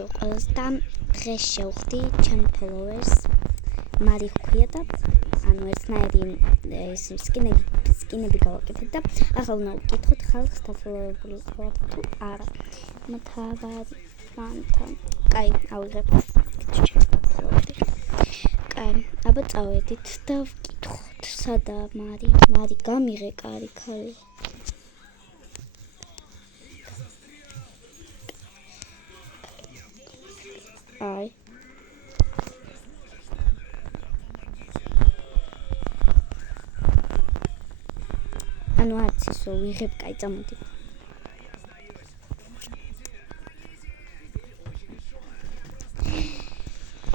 ბიჭო ყველას და დღეს შევხვდი ჩემ followers მარი ხქვია და ანუ ერთნაირი ეს სკინები გავაკეთეთ და ახლა უნდა ვკითხოთ ხალხს დაფოლოვებული ხართ თუ არა მოთავარი მანთან კაი ავიღებ კაი აბა წავედით და ვკითხოთ სადა მარი გამიღე კარი ხალი აი ანუ არც ისო ვიღებ კაი წამოდი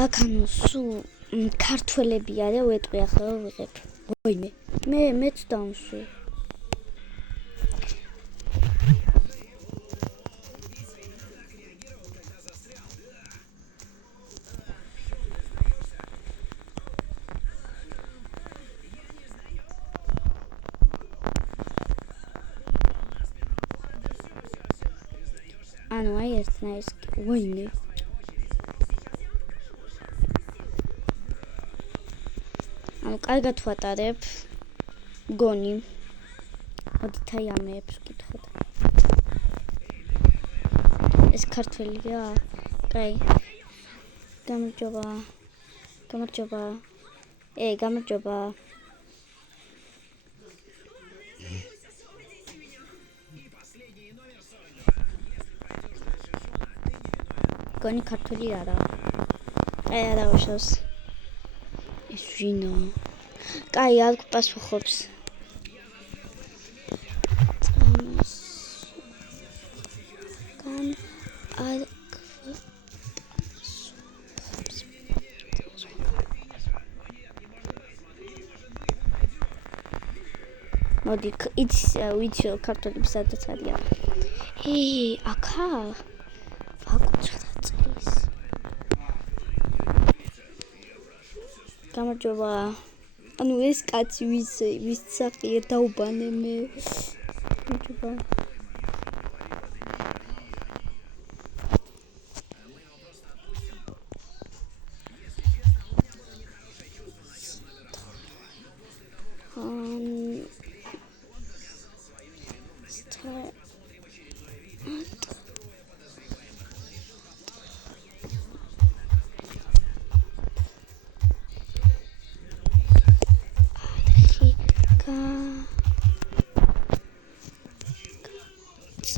აქ ანუ სულ ქართველები არა ვეტყვი ახლა ვიღებ ვაიმე მეც დავსვი ანუ აი ერთნაირს ვაიმე ანუ კარგად ვატარებ გონი მოდით აი ამეებს ვკითხოთ ეს ქართველია კაი გამარჯობა გამარჯობა გონი ქართველი არა აი არა ვაშავს ის ვინო კაი არ გპასუხობს კან არ მოდი იც ვიცი ქართველები სადაც არიან აქა ვაკუცხრა წლის გამარჯობა ანუ ეს კაცი ვის სახია დაუბანე მე გამარჯობა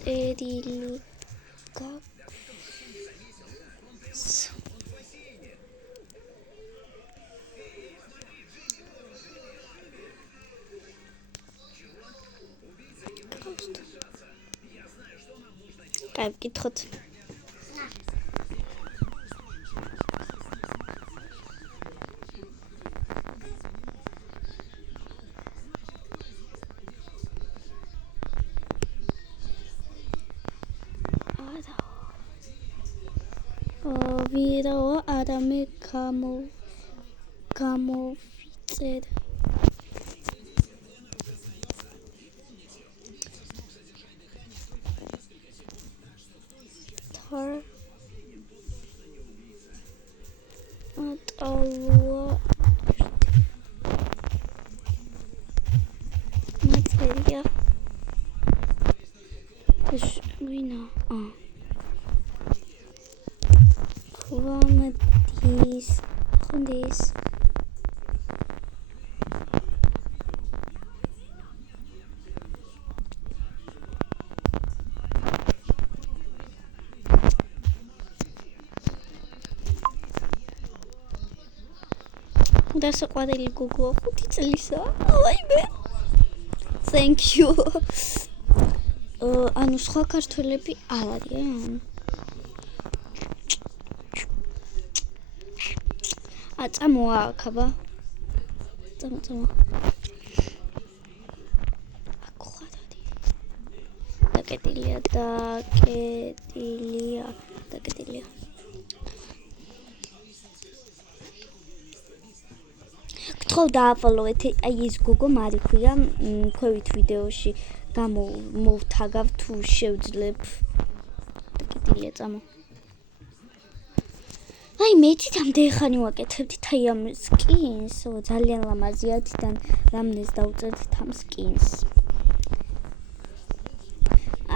წერილი გაქვს კაი ვკითხოთ ვირაო არამე გამოვიწერ თარ ატალვა მაწერია ეს ვინა ხომდის დასაყვარელი გოგო 5 წლისა ვაიმე thank you ანუ სხვა ქართველები არ არიან წამოა აქაბა წამო აქ ხარადი დაკეტილია გთხოვ დააფოლოვეთ აი ეს გოგო მარი ქვია ქვევით ვიდეოში გამოვთაგავ თუ შევძლებ დაკეტილია წამო აი მეც ამდე ხანი ვაკეთებდით აი ამ სკინს, ძალიან ლამაზია, თიდან რამნეს დავწერდით ამ სკინს.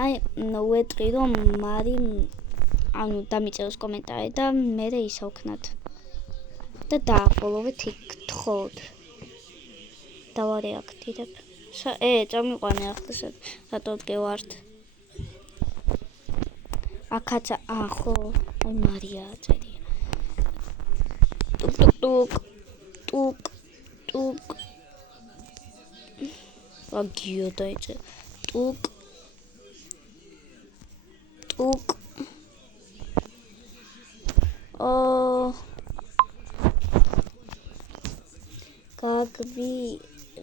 აი ვეტყვი რომ მარი ანუ დამიწეროს კომენტარი და მე ისაუქნათ და დააფოლოვეთ იქ თხოდ დავარეაქტირებ. წამიყვანე ახლა რატო გევართ? აქაც ხო, აი მარია წერია. ტუკ. აგიო დაიჭე. ტუკ. გაგვიღეთ.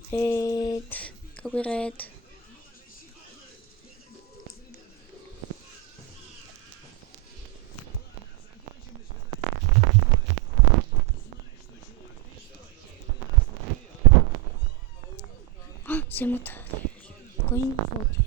ზემოთ გოინგოდი.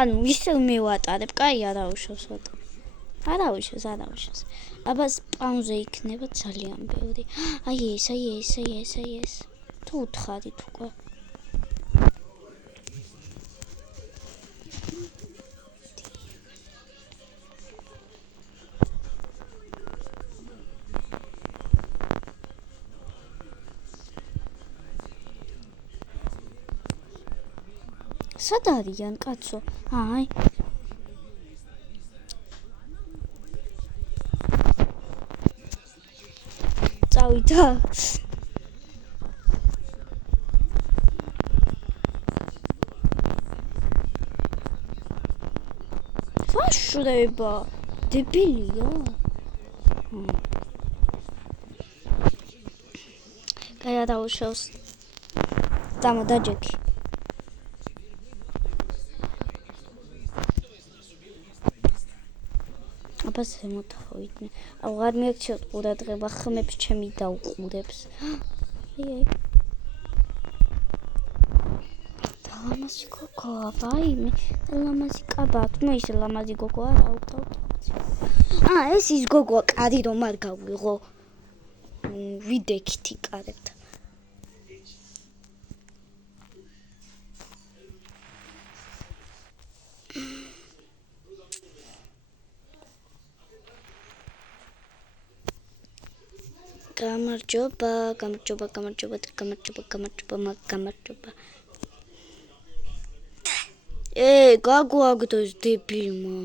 ანუ ისე მივატარებ, კაი არაუშავს ვატა. არაუშავს. აბა სპაუნზე იქნება ძალიან ბევრი. აი ეს. თუ უთხარით უკვე. სად არიან კაცო? აი. წავიდა. ვაშურება. დებილია. კაი არაუშავს. დამოდაჯექი. აბას შემოთხოვიდნენ. აღარ მიაქციოთ ყურადღება, ხმებს ჩემი დაუყურებს. აი. ლამაზი გოგო, აი მე ლამაზი კაბა, თუმცა ისე ლამაზი გოგო არა ავტო. ეს ის გოგოა, კარი რომ არ გავიღო. ვიდექით იკარებთ. გამარჯობა. გაგვაგდოს დებილმა.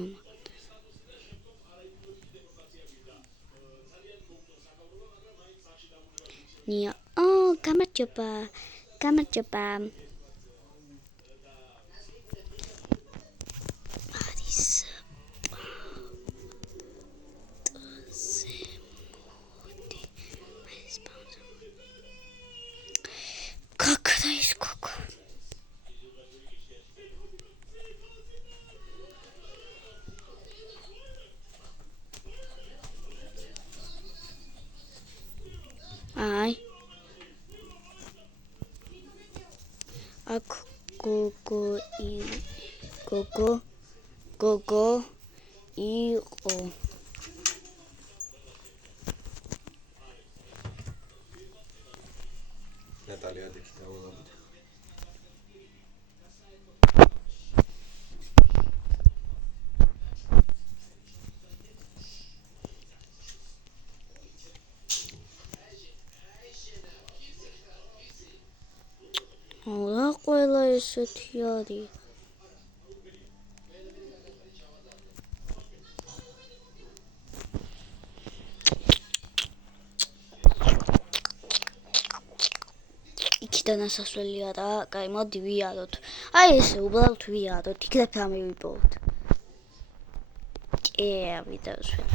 ნია. გამარჯობა. არის kakrais koko. Ai. Ak gogo იყო. ნატალია დექი დავალაბთ. რა ყველა ესეთი არის? იქიდან ასასვლელი არა, კაი, მოდი ვიაროთ. აი ესე უბრალოდ ვიაროთ, იქნებ რა მივიპოვოთ. ვიდა ვსვენ.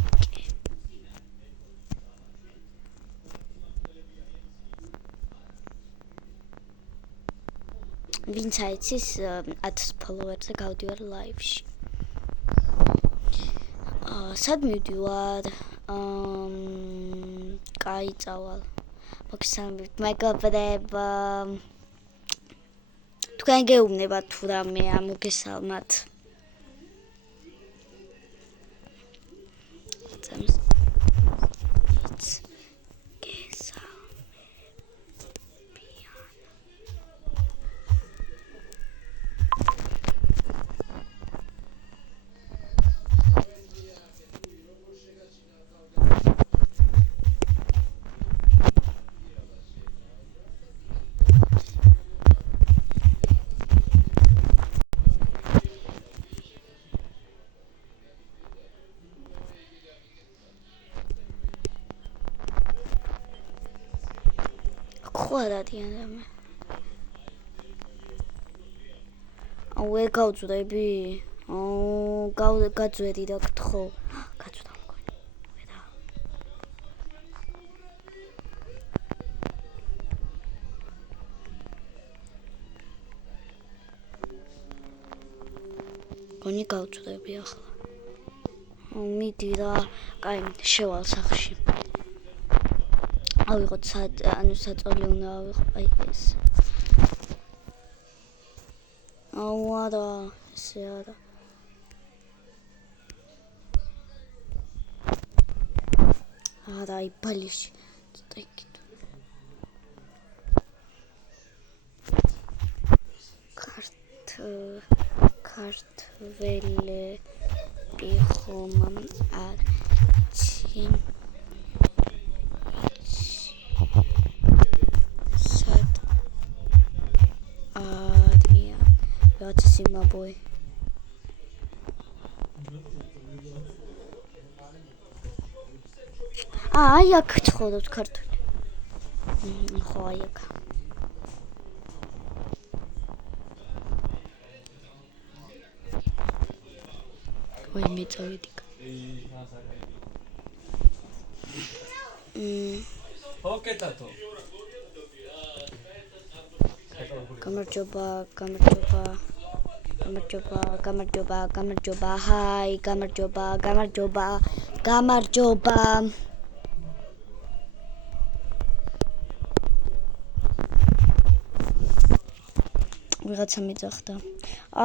ვინც აიცის 1000 ფოლოვერზე გავდივარ ლაივში. სად მივდივარ? კაი წავალ. მოგესალმებით, მეგობრებო. თქვენ გეუბნებათ თუ რამეა, მოგესალმათ. ხوარადიან რამე. ვერ გავწვდები? გაძვედი და გთხოვ. გაძვდა მგონი. ვერა. გონი გავწვდები ახლა. მიდი რა, კაი, შევალ სახლში. ავიღოთ საწოლი უნდა ავიღო, აი ეს. არა, ესე არა. არა, აი ბალიში. ქართველები ხომ არჩი. Simaboi. აი აქ ცხოვრობთ ქართული. ხო აი აქ. ვაი მე წავედი. ოკეთათო. გამარჯობა. ჰაი, გამარჯობა. ვიღაცა მიძახდა.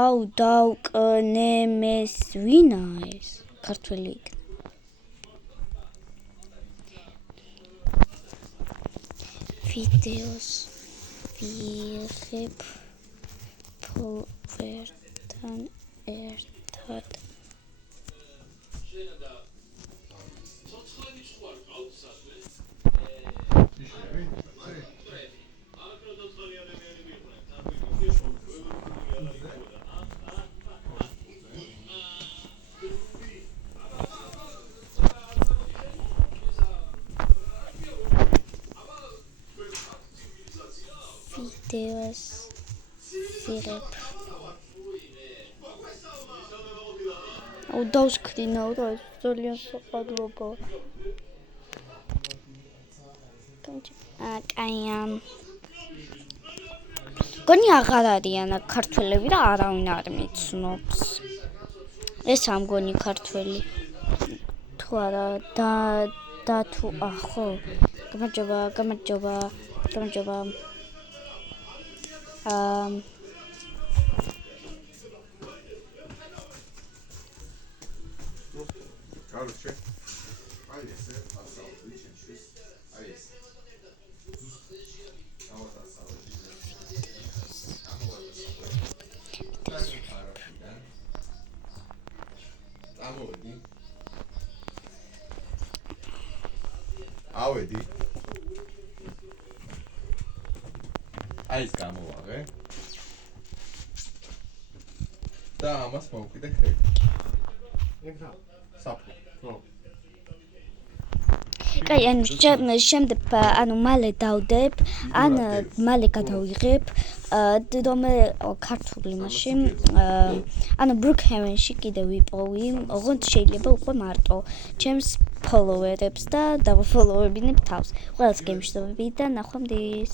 აუ, დავკნემეს ვინა ეს? ქართველი იქ. ვიდეოს ვიღებ ფოლვერთან ერთად. ვიდეოს ვიღებ. დავსკრინავ რა, ეს ძალიან საყადლობა. კაია. გონი აღარ არიან ქართველები და არავინ არ მიცნობს. ეს ამგონი ქართველი. თუ არა და თუ ხო. გამარჯობა. Короче, აი ესე ასაუბრი ჩემთვის. აი ეს. ავედი. აი ეს გამოვაღე. და ამას მოვკიდე ხელი. ეხლა საფო. ხო. კაი, შემდეგ მალე დავდებ, ან მალე გადავიღებ, რომე ქართული მაშინ, ბრუკჰევენში კიდე ვიპოვი, ოღონდ შეიძლება უკვე მარტო ჩემს ფოლოვერებს და დავაფოლოვებინებ თავს. ყველას გემშვიდობები და ნახვამდის.